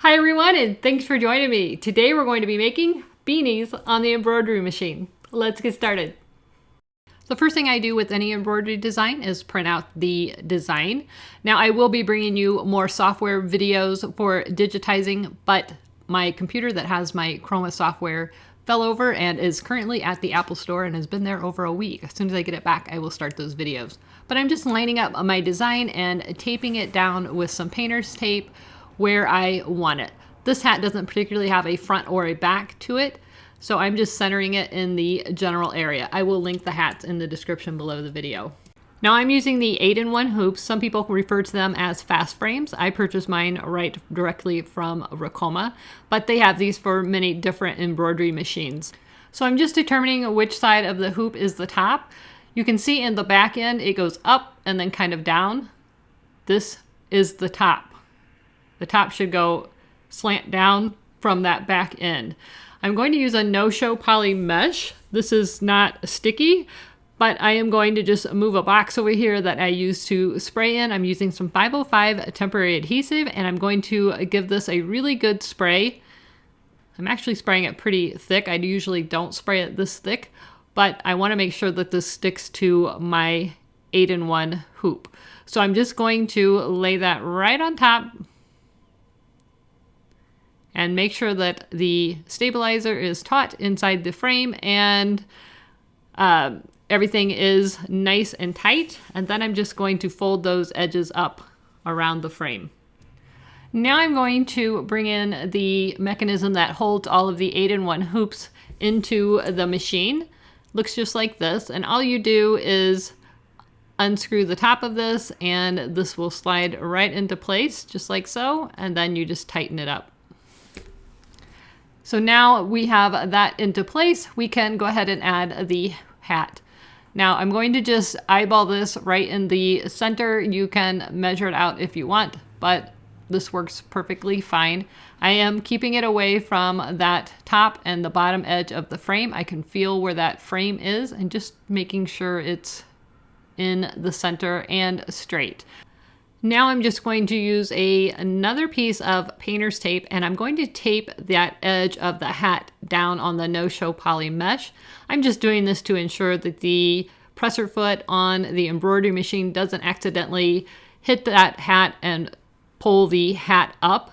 Hi everyone, and thanks for joining me. Today we're going to be making beanies on the embroidery machine. Let's get started. The first thing I do with any embroidery design is print out the design. Now I will be bringing you more software videos for digitizing, but my computer that has my Ricoma software fell over and is currently at the Apple Store and has been there over a week. As soon as I get it back, I will start those videos. But I'm just lining up my design and taping it down with some painter's tape where I want it. This hat doesn't particularly have a front or a back to it, so I'm just centering it in the general area. I will link the hats in the description below the video. Now I'm using the 8-in-1 hoops. Some people refer to them as fast frames. I purchased mine right directly from Ricoma, but they have these for many different embroidery machines. So I'm just determining which side of the hoop is the top. You can see in the back end, it goes up and then kind of down. This is the top. The top should go slant down from that back end. I'm going to use a no-show poly mesh. This is not sticky, but I am going to just move a box over here that I use to spray in. I'm using some 505 temporary adhesive, and I'm going to give this a really good spray. I'm actually spraying it pretty thick. I usually don't spray it this thick, but I want to make sure that this sticks to my 8-in-1 hoop. So I'm just going to lay that right on top and make sure that the stabilizer is taut inside the frame and everything is nice and tight. And then I'm just going to fold those edges up around the frame. Now I'm going to bring in the mechanism that holds all of the 8-in-1 hoops into the machine. Looks just like this, and all you do is unscrew the top of this and this will slide right into place just like so, and then you just tighten it up. So now we have that into place, we can go ahead and add the hat. Now I'm going to just eyeball this right in the center. You can measure it out if you want, but this works perfectly fine. I am keeping it away from that top and the bottom edge of the frame. I can feel where that frame is and just making sure it's in the center and straight. Now I'm just going to use another piece of painter's tape, and I'm going to tape that edge of the hat down on the no-show poly mesh. I'm just doing this to ensure that the presser foot on the embroidery machine doesn't accidentally hit that hat and pull the hat up.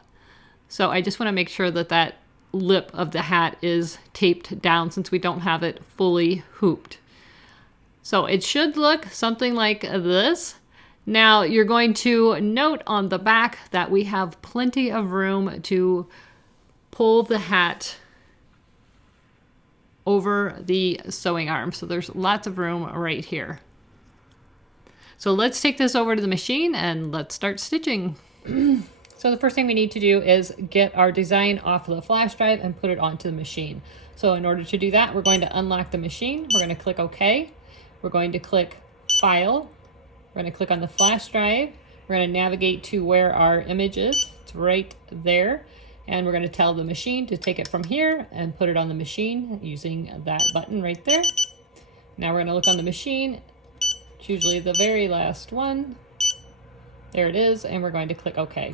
So I just want to make sure that that lip of the hat is taped down since we don't have it fully hooped. So it should look something like this. Now you're going to note on the back that we have plenty of room to pull the hat over the sewing arm. So there's lots of room right here. So let's take this over to the machine and let's start stitching. So the first thing we need to do is get our design off of the flash drive and put it onto the machine. So in order to do that, we're going to unlock the machine. We're going to click OK. We're going to click File. We're going to click on the flash drive. We're going to navigate to where our image is. It's right there. And we're going to tell the machine to take it from here and put it on the machine using that button right there. Now we're going to look on the machine. It's usually the very last one. There it is. And we're going to click OK.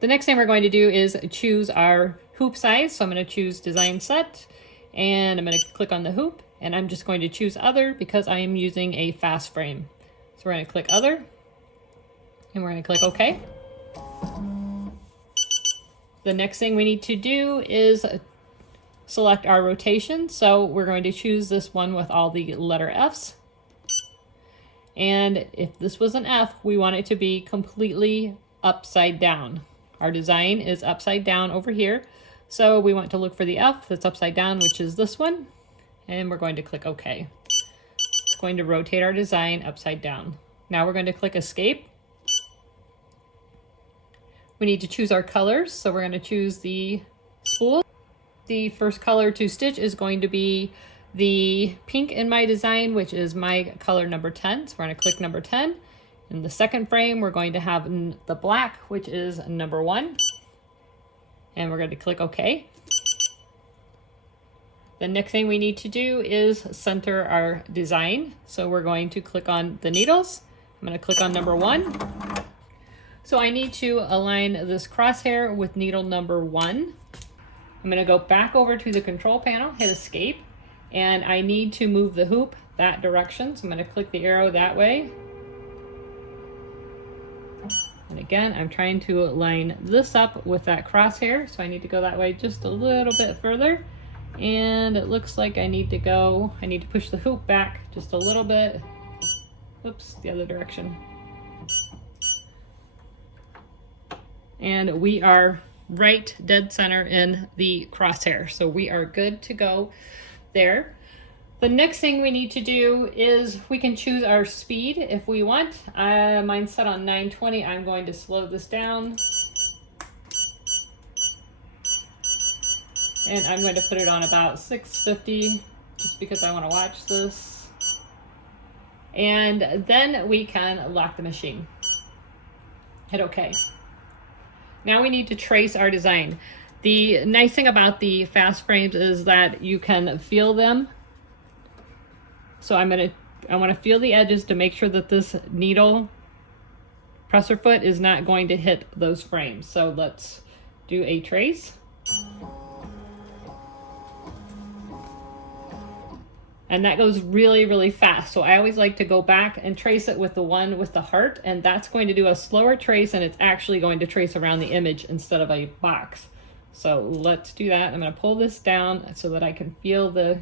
The next thing we're going to do is choose our hoop size. So I'm going to choose Design Set. And I'm going to click on the hoop. And I'm just going to choose Other because I am using a fast frame. So we're going to click Other, and we're going to click OK. The next thing we need to do is select our rotation. So we're going to choose this one with all the letter F's. And if this was an F, we want it to be completely upside down. Our design is upside down over here. So we want to look for the F that's upside down, which is this one. And we're going to click OK. It's going to rotate our design upside down. Now we're going to click Escape. We need to choose our colors, so we're going to choose the spool. The first color to stitch is going to be the pink in my design, which is my color number 10. So we're going to click number 10. In the second frame, we're going to have the black, which is number 1. And we're going to click OK. The next thing we need to do is center our design. So we're going to click on the needles. I'm going to click on number 1. So I need to align this crosshair with needle number 1. I'm going to go back over to the control panel, hit escape, and I need to move the hoop that direction. So I'm going to click the arrow that way. And again, I'm trying to line this up with that crosshair, so I need to go that way just a little bit further. And it looks like I need to push the hoop back just a little bit. Oops, the other direction. And we are right dead center in the crosshair, so we are good to go there. The next thing we need to do is we can choose our speed if we want. Mine's set on 920. I'm going to slow this down. And I'm going to put it on about 650 just because I want to watch this. And then we can lock the machine. Hit OK. Now we need to trace our design. The nice thing about the fast frames is that you can feel them. So I want to feel the edges to make sure that this needle presser foot is not going to hit those frames. So let's do a trace. And that goes really, really fast. So I always like to go back and trace it with the one with the heart, and that's going to do a slower trace, and it's actually going to trace around the image instead of a box. So let's do that. I'm going to pull this down so that I can feel the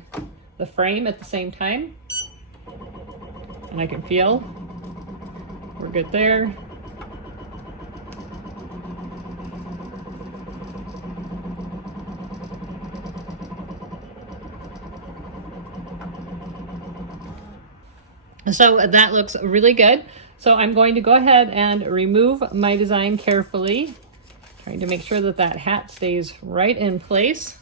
frame at the same time. And I can feel we're good there. So that looks really good. So I'm going to go ahead and remove my design carefully, trying to make sure that that hat stays right in place.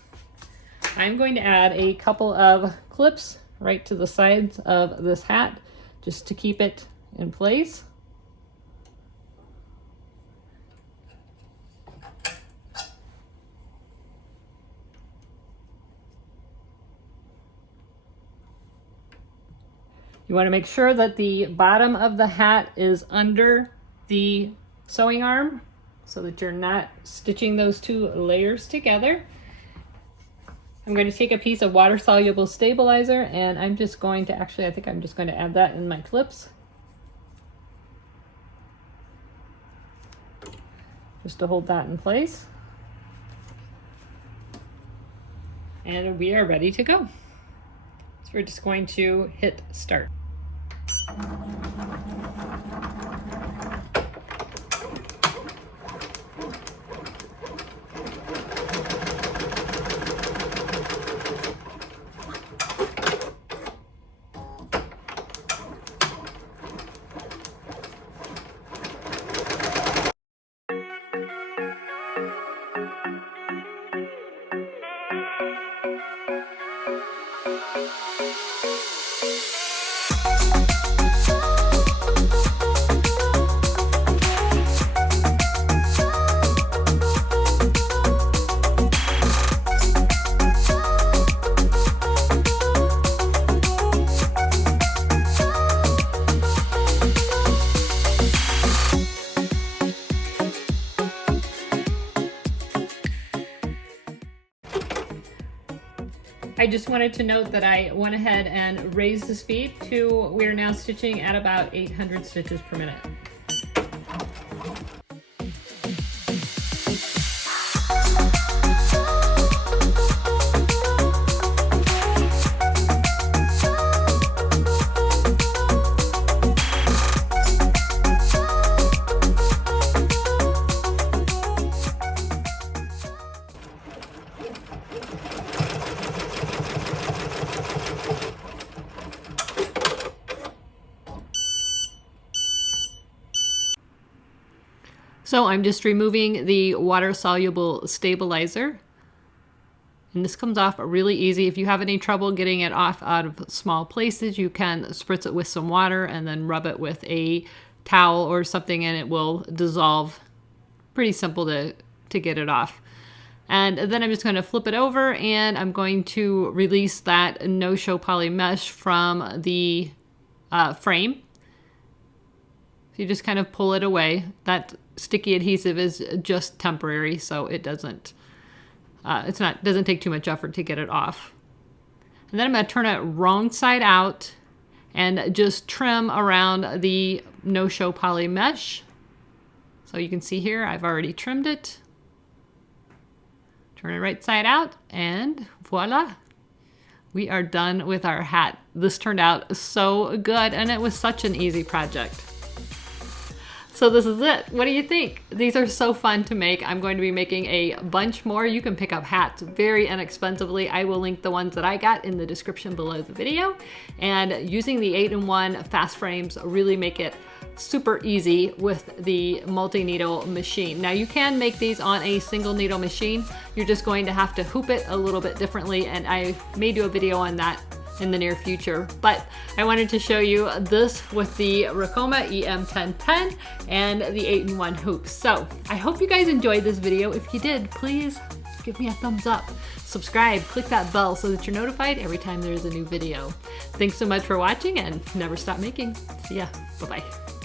I'm going to add a couple of clips right to the sides of this hat just to keep it in place. You want to make sure that the bottom of the hat is under the sewing arm so that you're not stitching those two layers together. I'm going to take a piece of water-soluble stabilizer, and I'm just going to, I think I'm just going to add that in my clips. Just to hold that in place. And we are ready to go. So we're just going to hit start. I just wanted to note that I went ahead and raised the speed to, we're now stitching at about 800 stitches per minute. So I'm just removing the water-soluble stabilizer. And this comes off really easy. If you have any trouble getting it off out of small places, you can spritz it with some water and then rub it with a towel or something and it will dissolve. Pretty simple to get it off. And then I'm just going to flip it over and I'm going to release that no-show poly mesh from the frame. So you just kind of pull it away. That sticky adhesive is just temporary, so it doesn't take too much effort to get it off. And then I'm going to turn it wrong side out and just trim around the no-show poly mesh. So you can see here, I've already trimmed it. Turn it right side out, and voila. We are done with our hat. This turned out so good, and it was such an easy project. So this is it. What do you think? These are so fun to make. I'm going to be making a bunch more. You can pick up hats very inexpensively. I will link the ones that I got in the description below the video. And using the 8-in-1 fast frames really make it super easy with the multi-needle machine. Now you can make these on a single needle machine. You're just going to have to hoop it a little bit differently, and I may do a video on that in the near future. But I wanted to show you this with the Ricoma EM1010 and the 8-in-1 hoops. So I hope you guys enjoyed this video. If you did, please give me a thumbs up, subscribe, click that bell so that you're notified every time there's a new video. Thanks so much for watching, and never stop making. See ya. Bye-bye.